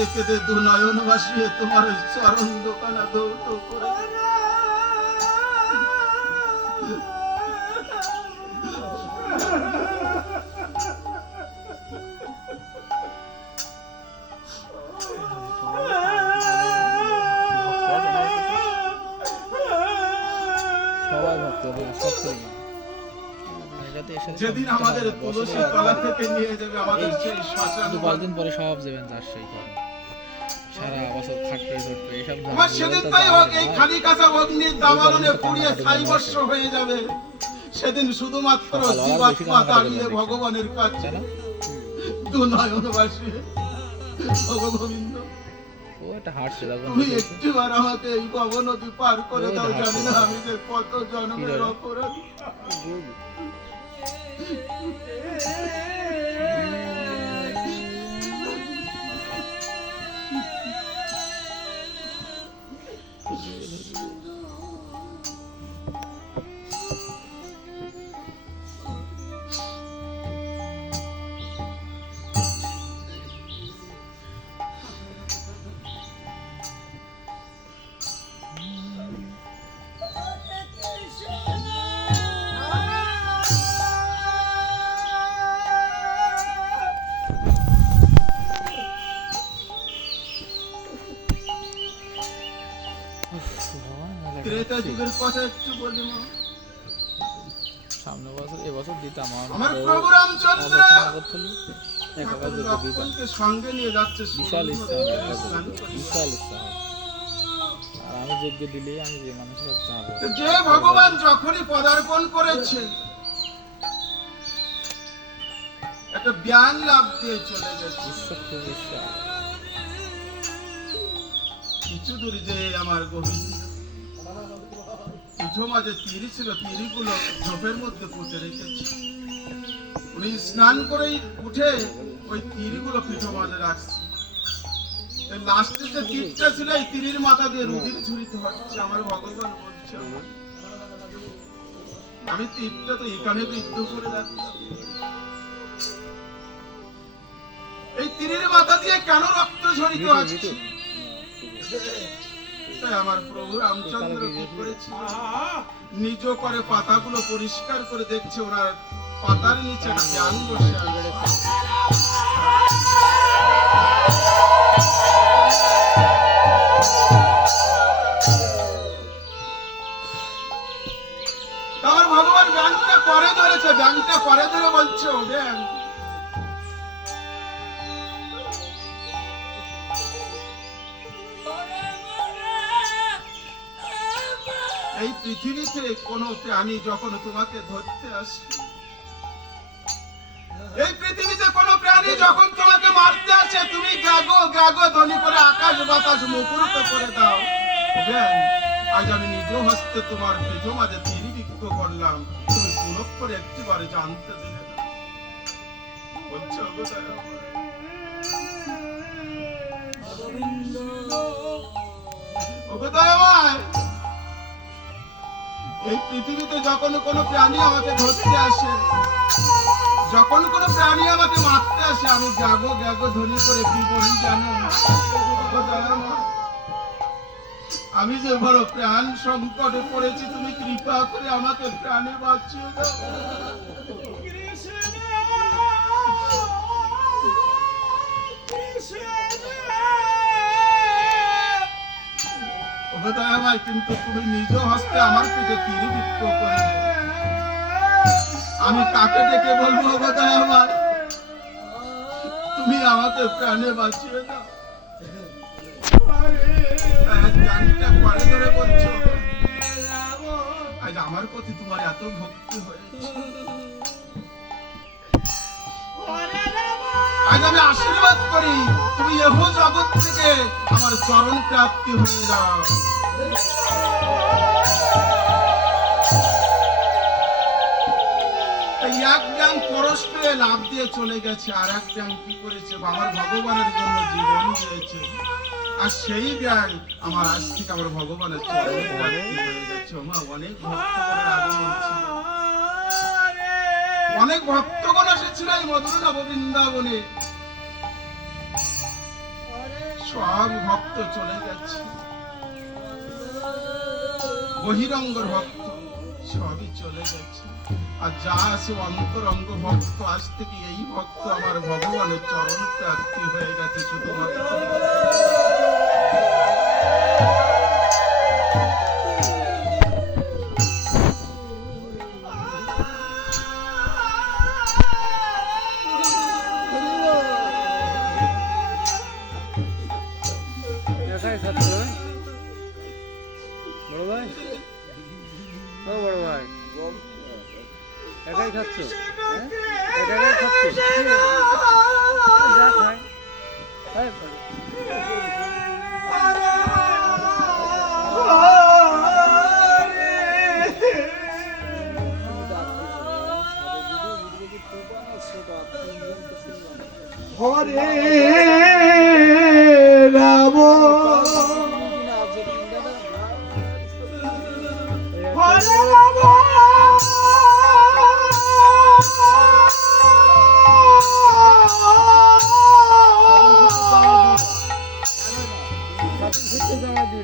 কেঁদে কেঁদে দু নয়ন ভাসিয়ে তোমার চরণ দোকানা দৌড় করে যেদিন আমাদের তুলসী তলা থেকে নিয়ে যাবে আমাদের সেই শ্মশান, 5 দিন পরে সব যাবেন তার সেই করে সারা বছর থাকতে ধরতে এসব আমার সেদিন তাই হোক এই খালি কাঁচা অগ্নির দাবানলে পুড়িয়ে ছাইবর্ষ হয়ে যাবে। সেদিন শুধুমাত্র জীবাত্মা দাঁড়িয়ে ভগবানের কাছে দু নয়ন ভাসিয়ে ভগগোবিন্দ ও একটা হাঁটছে তুমি একটিবার আমাকে এই ভব নদী পার করে দাও, জানি না আমি যে কত জন্মের অপরাধী। ত্রেতা যুগের কথা একটু বলি মা। সামনে বছর এবছর দিতাম আমার প্রভু রামচন্দ্র দিতাম সঙ্গে নিয়ে যাচ্ছে, বিশাল ইচ্ছা বিশাল ইচ্ছা। আর আমি যোগ্য দিলেই আমি যে মানুষের যাবো। যে ভগবান যখনই পদার্পণ করেছে একটা জ্ঞান লাভ দিয়ে চলে গেছে। কিছু দূর যে আমার গোবিন্দ পিঠো মাঝে তিরি ছিল, তিরিগুলো ঝোপের মধ্যে পুঁতে রেখেছে। উনি স্নান করেই উঠে ওই তিরিগুলো পিঠো মাঝে রাখছে। লাস্টে যে তীরটা ছিল এই তীরের মাথা দিয়ে রুধির ঝুরিতে হচ্ছে। আমার ভগবান বলছে আমি তীরটা তো এখানে বিদ্ধ করে রাখতাম, এই তীরের মাথা দিয়ে কেন রক্ত ঝরিত হচ্ছে? আমার প্রভু রামচন্দ্র কি করেছে, নিজ করে পাতাগুলো পরিষ্কার করে দেখছে ওনার পাতার নিচে জ্ঞান বসে আছে। আমার ভগবান ব্যাংকটা পরে ধরেছে, ব্যাংকটা পরে ধরে বলছে ও ব্যাংক এই পৃথিবীতে কোন প্রাণী যখন তোমাকে ধরতে আসে, এই পৃথিবীতে কোন প্রাণী যখন তোমাকে মারতে আসে, তুমি গাগো গাগো ধ্বনি করে আকাশ বাতাস মুখরিত করে দাও। আজ আমি নিজ হস্তে তোমার পিঠো মাঝে তিরি বিক্ষ করলাম, তুমি পুনঃ করে একটিবারে জানতে দিলে না। বলছো এই পৃথিবীতে যখন কোনো প্রাণী আমাকে ধরতে আসে, যখন কোনো প্রাণী আমাকে মারতে আসে, আমি গাগো গাগো ধ্বনি করে কি বলি জানো? আমি যে বড় প্রাণ সংকটে পড়েছি, তুমি কৃপা করে আমাকে প্রাণে বাঁচিয়ে দাও। কিন্তু তুমি নিজ হস্তে আমার পিঠে তীর বিক্ষ করে, আমি কাকে ডেকে বলবো বোধহয় আমার তুমি আমাকে প্রাণে বাঁচিয়ে দাও। পরে ধরে বলছো আজ আমার প্রতি তোমার এত ভক্তি হয়েছে, আজ আমি আশীর্বাদ করি তুমি এহ জগৎ থেকে আমার চরণ প্রাপ্তি হয়ে যাও। এক জ্ঞান পরশ পেয়ে লাভ দিয়ে চলে গেছে, আর এক জ্ঞান কি করেছে, আমার ভগবানের জন্য জীবন দিয়েছে। আর সেই জ্ঞান আমার আজ থেকে আমার ভগবানের চরণ প্রাপ্তি হয়ে গেছে। অনেক ভক্তগণের আগমন ছিল, অনেক ভক্তগণ এসেছিল এই মধুর নব বৃন্দাবনে। সব ভক্ত চলে গেছে, বহিরঙ্গর ভক্ত সবই চলে গেছে, আর যা আছে অন্তরঙ্গ ভক্ত। আজ থেকে এই ভক্ত আমার ভগবানের চরণ প্রাপ্তি হয়ে গেছে শুধুমাত্র। একাই খাচ্ছ বড় ভাই? ও বড় ভাই, একাই খাচ্ছ? একাই খাচ্ছ? যা খাই খাই পারে। হরে রাম হরে রাম দুইটা আর